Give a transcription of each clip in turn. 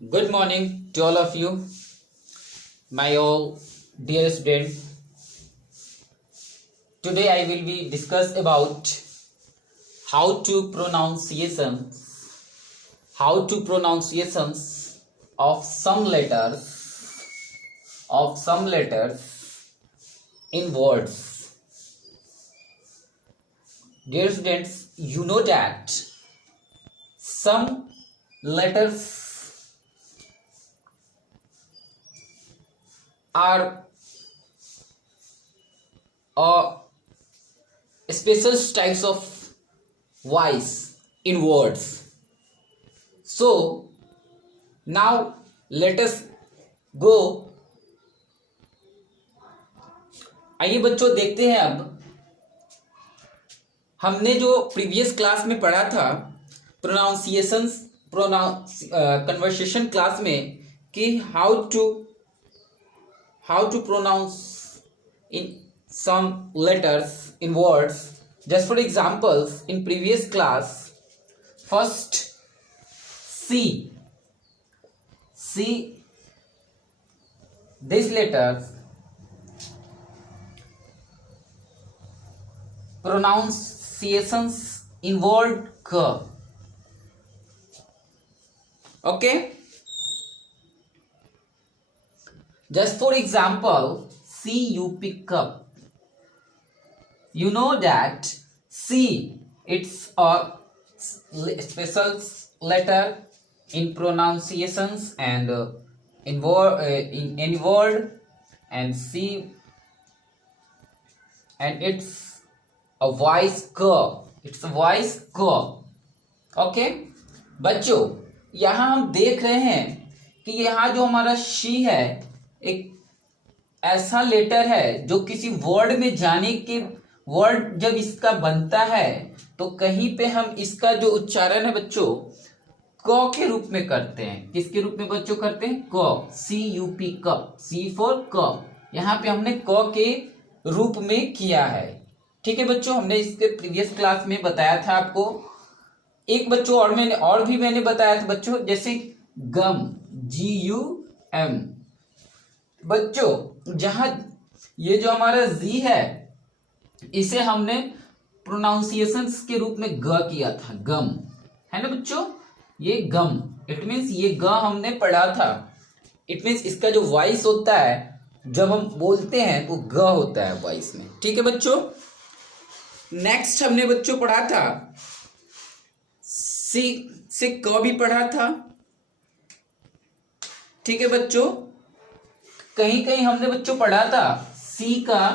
Good morning to all of you, my all dear student. Today I will be discuss about how to pronunciations of some letters in words. Dear students, you know that some letters are special types of voice in words. So now let us go. आइए बच्चों देखते हैं अब हमने जो previous class में पढ़ा था कन्वर्सेशन क्लास में कि how to pronounce in some letters in words. Just for examples, in previous class, first see these letters pronunciations in word k. Okay, just for example, C you pick up. You know that C, it's a special letter in pronunciations and in any word, and C, and it's a voice k. It's a voice k. Okay, बच्चों यहाँ हम देख रहे हैं कि यहाँ जो हमारा शी है एक ऐसा लेटर है जो किसी वर्ड में जाने के वर्ड जब इसका बनता है तो कहीं पे हम इसका जो उच्चारण है बच्चों क के रूप में करते हैं. किसके रूप में बच्चों करते हैं? क. C U P cup, C for क. यहाँ पे हमने क के रूप में किया है. ठीक है बच्चों, हमने इसके प्रीवियस क्लास में बताया था आपको. एक बच्चों और भी मैंने बताया था बच्चों, जैसे गम, GUM. बच्चों जहां ये जो हमारा जी है इसे हमने प्रोनाउंसिएशंस के रूप में ग किया था, गम है ना बच्चों. ये गम, इट मीन्स ये ग हमने पढ़ा था. इट मीन्स इसका जो वॉइस होता है जब हम बोलते हैं तो ग होता है वॉइस में. ठीक है बच्चों. नेक्स्ट हमने बच्चों पढ़ा था सी से क भी पढ़ा था. ठीक है बच्चों, कहीं कहीं हमने बच्चों पढ़ा था सी का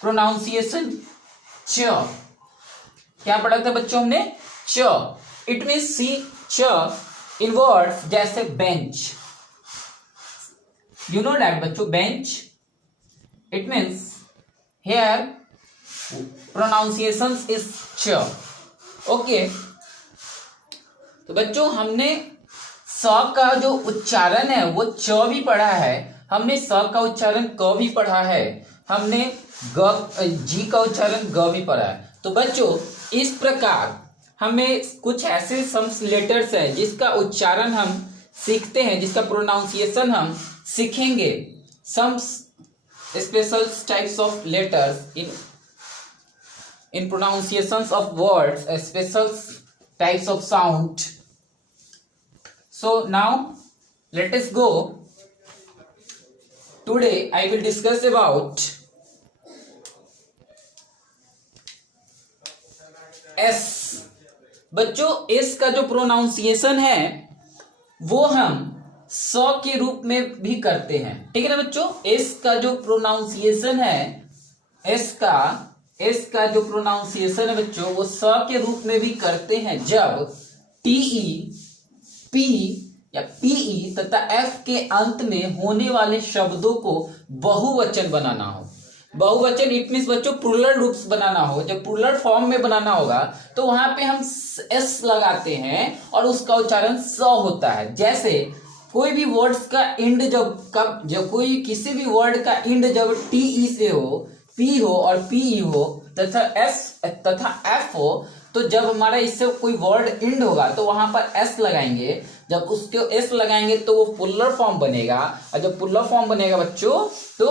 प्रोनाउंसिएशन च. क्या पढ़ा था बच्चों हमने? च. इट मीन्स सी च इन वर्ड्स जैसे बेंच. यू नो दैट बच्चों, bench. It means here pronunciation is च. ओके, तो बच्चों हमने स का जो उच्चारण है वो च भी पढ़ा है, हमने स का उच्चारण क भी पढ़ा है, हमने जी का उच्चारण ग भी पढ़ा है. तो बच्चों इस प्रकार हमें कुछ ऐसे सम लेटर्स हैं जिसका उच्चारण हम सीखते हैं, जिसका प्रोनाउंसिएशन हम सीखेंगे. Some special types of letters in pronunciations of words, special types of sound. So now let us go. Today I will discuss about S. बच्चों S का जो प्रोनाउंसिएशन है वो हम स के रूप में भी करते हैं. ठीक है ना बच्चों. S का जो प्रोनाउंसिएशन है, S का जो प्रोनाउंसिएशन है बच्चों वो स के रूप में भी करते हैं जब TE, P या PE तथा F के अंत में होने वाले शब्दों को बहुवचन बनाना हो. बहुवचन इट मीन्स बच्चों प्लूरल रूप्स बनाना हो. जब प्लूरल फॉर्म में बनाना होगा तो वहां पे हम S लगाते हैं और उसका उच्चारण स होता है. जैसे कोई भी वर्ड्स का एंड जब कोई किसी भी वर्ड का एंड जब TE से हो, P हो और PE हो तथा S तथा F हो तो जब हमारा इससे कोई वर्ड एंड होगा तो वहां पर एस लगाएंगे, जब उसके एस लगाएंगे तो वो पुलर फॉर्म बनेगा, और जब पुलर फॉर्म बनेगा बच्चों तो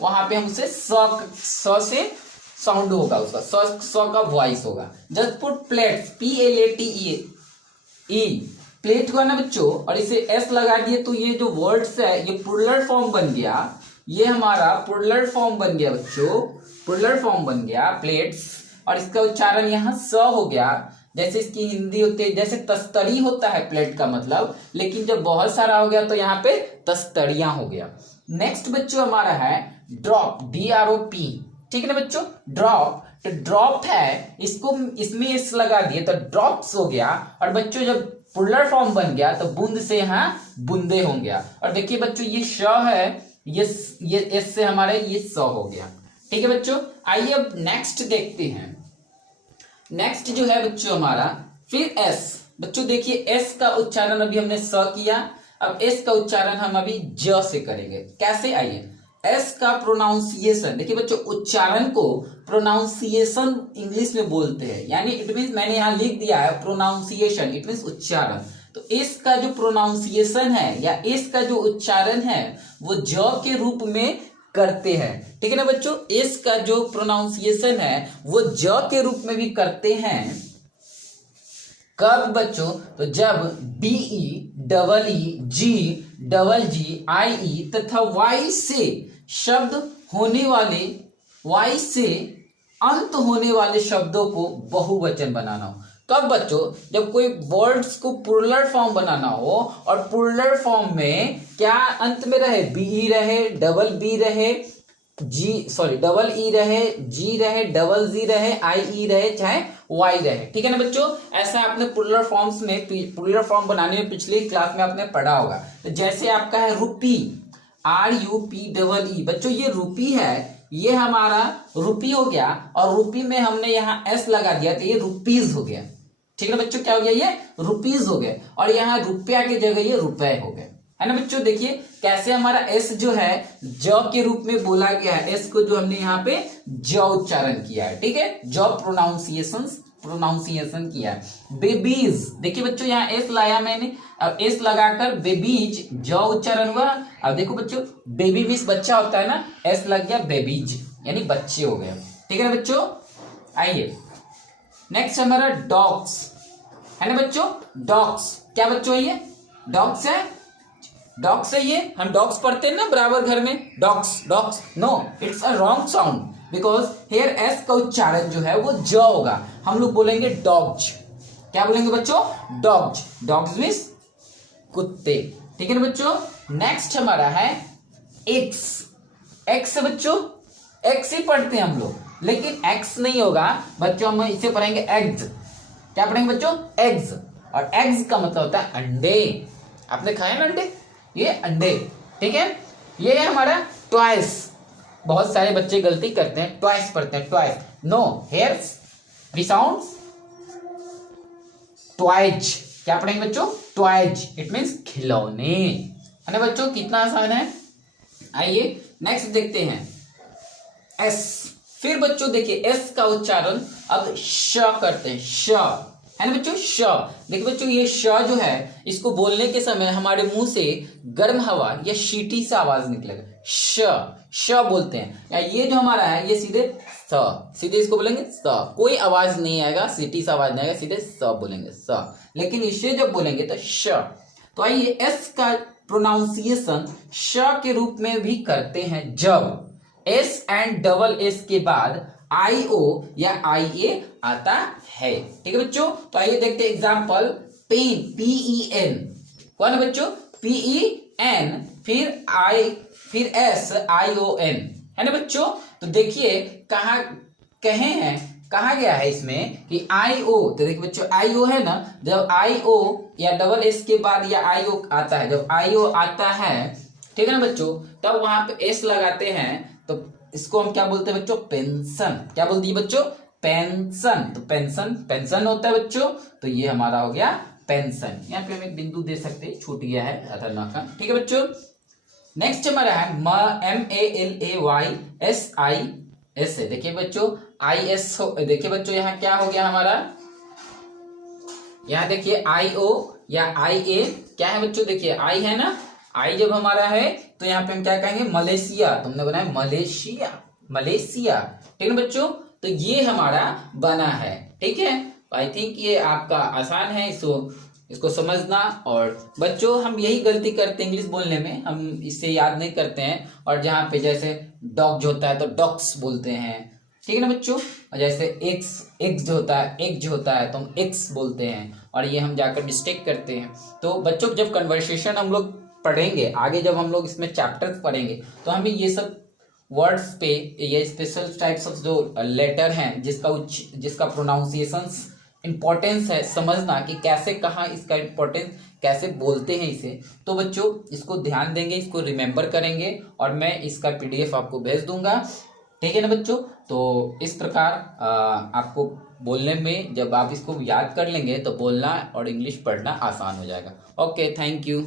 वहां पे हम उसे स से साउंड होगा, उसका स का वॉइस होगा। Just put plates, PLATE, plate हुआ ना बच्चों, और इसे एस लगा दिए तो ये जो वर्ड्स है ये पुलर फॉर्म बन गया, ये हमारा पुलर फॉर्म बन गया बच्चों, पुलर फॉर्म बन गया प्लेट्स, और इसका उच्चारण यहाँ स हो गया। जैसे इसकी हिंदी होती है, जैसे तस्तरी होता है प्लेट का मतलब, लेकिन जब बहुत सारा हो गया तो यहाँ पे तस्तड़ियां हो गया। नेक्स्ट बच्चों हमारा है ड्रॉप, DROP, ठीक है ना बच्चों, ड्रॉप, तो ड्रॉप है, इसको इसमें इस लगा दिए तो ड्रॉप्स हो गया, और बच्चों जब पुलर फॉर्म बन गया तो बूंद से यहाँ बूंदे हो गया। और देखिए बच्चों ये श है, ये एस से हमारे ये स हो गया, ठीक है बच्चों। आइए अब नेक्स्ट देखते हैं। नेक्स्ट जो है बच्चों हमारा फिर एस, बच्चों देखिए एस का उच्चारण अभी हमने स किया, अब एस का उच्चारण हम अभी ज से करेंगे। कैसे, आइए एस का प्रोनाउंसिएशन देखिए बच्चों, उच्चारण को प्रोनाउंसिएशन इंग्लिश में बोलते हैं, यानी इट मींस मैंने यहां लिख दिया है प्रोनाउंसिएशन, इट मींस उच्चारण। तो इस का जो प्रोनाउंसिएशन है या इस का जो उच्चारण है वो ज के रूप में करते हैं, ठीक है ना बच्चों। इस का जो प्रोनाउंसिएशन है वो ज के रूप में भी करते हैं। कब बच्चों, तो जब BEEGGI तथा वाई से शब्द होने वाले, वाई से अंत होने वाले शब्दों को बहुवचन बनाना हो। कब बच्चों, जब कोई वर्ड्स को प्लूरल फॉर्म बनाना हो और प्लूरल फॉर्म में क्या अंत में रहे, BE रहे, BB रहे, डबल ई रहे, G रहे, डबल Z रहे, IE रहे, चाहे Y रहे, ठीक है ना बच्चों। ऐसा आपने प्लूरल फॉर्म्स में, प्लूरल फॉर्म बनाने में पिछली क्लास में आपने पढ़ा होगा। तो जैसे आपका है रुपी, RUPEE, बच्चों ये रुपी है, ये हमारा रुपी हो गया, और रुपी में हमने यहाँ S लगा दिया तो ये रुपीज हो गया, ठीक है ना बच्चों। क्या हो गया, ये रुपीज हो गए, और यहाँ रुपया की जगह ये रुपए हो गए, है ना बच्चों। देखिए कैसे हमारा एस जो है ज के रूप में बोला गया है, एस को जो हमने यहाँ पे ज उच्चारण किया है, ठीक है, ज प्रोनाउंसिएशन किया है। बेबीज, देखिए बच्चों यहाँ एस लाया मैंने, अब एस लगाकर बेबीज ज उच्चारण हुआ। अब देखो बच्चों बेबी मीन्स बच्चा होता है ना, एस लग गया बेबीज यानी बच्चे हो गए, ठीक है ना बच्चों। आइए नेक्स्ट हमारा डॉग्स, है ना बच्चों। डॉग्स क्या बच्चों, ये डॉग्स है, डॉग्स है, ये हम डॉग्स पढ़ते हैं ना बराबर घर में, dogs dogs, no it's a wrong sound, because here S का उच्चारण जो है वो ज होगा, हम लोग बोलेंगे डॉग्स। क्या बोलेंगे बच्चों, डॉग्स, डॉग्स मीन्स कुत्ते, ठीक है ना बच्चों। नेक्स्ट हमारा है एक्स, एक्स है बच्चों, एक्स ही पढ़ते हैं हम लोग, लेकिन एक्स नहीं होगा बच्चों, हम इसे पढ़ेंगे एग्स। क्या पढ़ेंगे बच्चों, एग्स, और एग्स का मतलब होता है अंडे, आपने खाया ना अंडे, ये अंडे, ठीक है। ये है हमारा ट्वाइस, बहुत सारे बच्चे गलती करते हैं, ट्वाइस पढ़ते हैं, twice, no here's we sound twice. क्या पढ़ेंगे बच्चों, ट्वाइज, इट मींस खिलौने, है ना बच्चों, कितना आसान है। आइए नेक्स्ट देखते हैं एस। फिर बच्चों देखिए एस का उच्चारण अब श करते हैं, श, है ना बच्चों, श। देखिए बच्चों ये श जो है इसको बोलने के समय हमारे मुंह से गर्म हवा या शीटी से आवाज निकलेगा, श, श बोलते हैं। या ये जो हमारा है ये सीधे स, सीधे इसको बोलेंगे स, कोई आवाज नहीं आएगा, सीटी से आवाज नहीं आएगा, सीधे स बोलेंगे स, लेकिन इसे जब बोलेंगे तो श। तो आइए एस का प्रोनाउंसिएशन श के रूप में भी करते हैं जब एस एंड डबल एस के बाद IO या IA आता है, ठीक है बच्चों। तो आइए देखते हैं एग्जांपल, पेन, PEN, कौन है बच्चों, PEN, फिर SION, है ना बच्चों। तो देखिए कहा गया है इसमें कि IO, तो देखिए बच्चों IO है ना, जब IO या डबल एस के बाद या IO आता है, जब IO आता है, ठीक है ना बच्चों, तब वहां पे S लगाते हैं, तो इसको हम क्या बोलते हैं बच्चों, पेंशन। क्या बोलती है बच्चों, पेंशन। तो पेंशन, पेंशन होता है बच्चों, तो ये हमारा हो गया पेंशन। यहाँ पे हम एक बिंदु दे सकते हैं, छूट गया है खतरनाक का, ठीक है बच्चों। नेक्स्ट हमारा है MALAYSIS है, देखिए बच्चों IS हो, देखिए बच्चों यहाँ क्या हो गया हमारा, यहाँ देखिए IO या IA क्या है बच्चों, देखिए I है ना, I जब हमारा है तो यहाँ पे हम क्या कहेंगे, मलेशिया, तुमने बनाया मलेशिया, मलेशिया, ठीक है बच्चों। तो ये हमारा बना है, ठीक है। आई थिंक ये आपका आसान है, इसको समझना। और बच्चों हम यही गलती करते हैं इंग्लिश बोलने में, हम इससे याद नहीं करते हैं, और जहाँ पे जैसे डॉग जो होता है तो डॉग्स बोलते हैं, ठीक है ना बच्चों। और जैसे एक्स जो होता है, एग जो होता है तो हम एक्स बोलते हैं, और ये हम जाकर मिस्टेक करते हैं। तो बच्चों जब कन्वर्सेशन हम लोग पढ़ेंगे आगे, जब हम लोग इसमें चैप्टर्स पढ़ेंगे, तो हमें ये सब वर्ड्स पे, ये स्पेशल टाइप्स ऑफ जो लेटर हैं जिसका प्रोनाउंसिएशंस इंपॉर्टेंस है, समझना कि कैसे, कहाँ इसका इंपॉर्टेंस, कैसे बोलते हैं इसे। तो बच्चों इसको ध्यान देंगे, इसको रिमेंबर करेंगे, और मैं इसका PDF आपको भेज दूंगा, ठीक है ना बच्चों। तो इस प्रकार आपको बोलने में, जब आप इसको याद कर लेंगे तो बोलना और इंग्लिश पढ़ना आसान हो जाएगा। Okay, thank you.